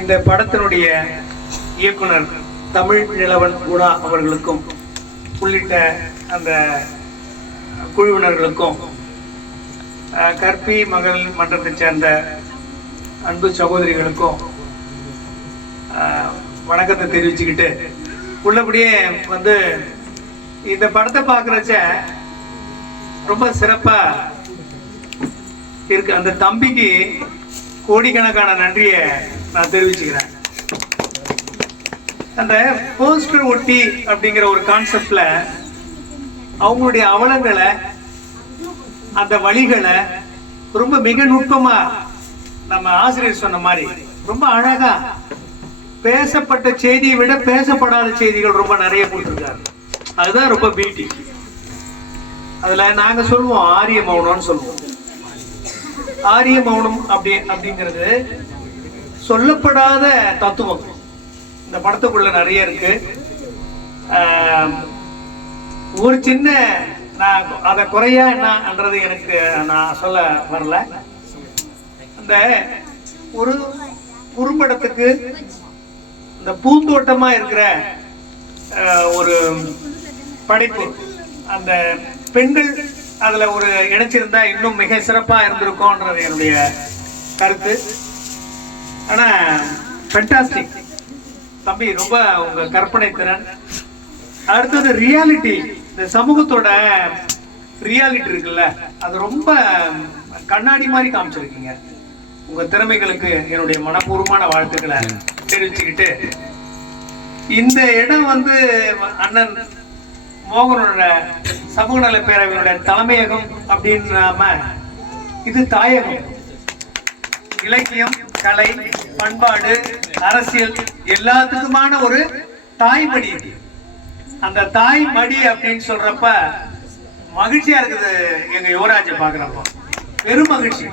இந்த படத்தினுடைய இயக்குனர் தமிழ் நிலவன் குணா அவர்களுக்கும் உள்ளிட்ட அந்த குழுவினர்களுக்கும் கற்பி மகள் மன்றத்தை சேர்ந்த அன்பு சகோதரிகளுக்கும் வணக்கத்தை தெரிவிச்சுக்கிட்டு உள்ளபடியே வந்து இந்த படத்தை பார்க்குறச்ச ரொம்ப சிறப்பா இருக்கு. அந்த தம்பிக்கு கோடிக்கணக்கான நன்றியை நான் தெரிவிச்சுக்கிறேன். அந்த போஸ்டர் ஒட்டி அப்படிங்கிற ஒரு கான்செப்ட்ல அவங்களுடைய அவலங்களை அந்த வழிகளை ரொம்ப மிக நுட்பமா நம்ம ஆசிரியர் சொன்ன மாதிரி ரொம்ப அழகா பேசப்பட்ட செய்தியை விட பேசப்படாத செய்திகள் ரொம்ப நிறைய போட்டிருக்காரு. அதுதான் ரொம்ப பியூட்டி. அதுல நாங்க சொல்லுவோம் ஆரிய மௌனம்னு சொல்லுவோம். ஆரிய மௌனம் அப்படிங்கிறது சொல்லப்படாத தத்துவம் இந்த படத்துக்குள்ள நிறைய இருக்கு. ஒரு சின்ன நான் அதை குறையா என்னன்றது எனக்கு நான் சொல்ல வரல. அந்த ஒரு குறும்படத்துக்கு இந்த பூந்தோட்டமா இருக்கிற ஒரு படைப்பு, அந்த பெண்கள் அதுல ஒரு இணைச்சிருந்தா இன்னும் மிக சிறப்பா இருந்திருக்கும்ன்றது என்னுடைய கருத்து. ஆனா ஃபேண்டாஸ்டிக் தம்பி, ரொம்ப உங்க கற்பனை திறன். அடுத்தது ரியாலிட்டி, இந்த சமூகத்தோட ரியாலிட்டி இருக்குல்ல, அது ரொம்ப கண்ணாடி மாதிரி காமிச்சிருக்கீங்க. உங்க திறமைகளுக்கு என்னுடைய மனப்பூர்வமான வாழ்த்துக்களை தெரிவிச்சுக்கிட்டு, இந்த இடம் வந்து அண்ணன் மோகனோட சமூக நல பேரவையோட தலைமையகம் அப்படின்னாம இது தாயகம். இலக்கியம், கலை, பண்பாடு, அரசியல் எல்லாத்துக்குமான ஒரு தாய்மடி. அந்த தாய்மடி அப்படின்னு சொல்றப்ப மகிழ்ச்சியா இருக்குது. எங்க யுவராஜை பாக்குறப்போ பெரும் மகிழ்ச்சி.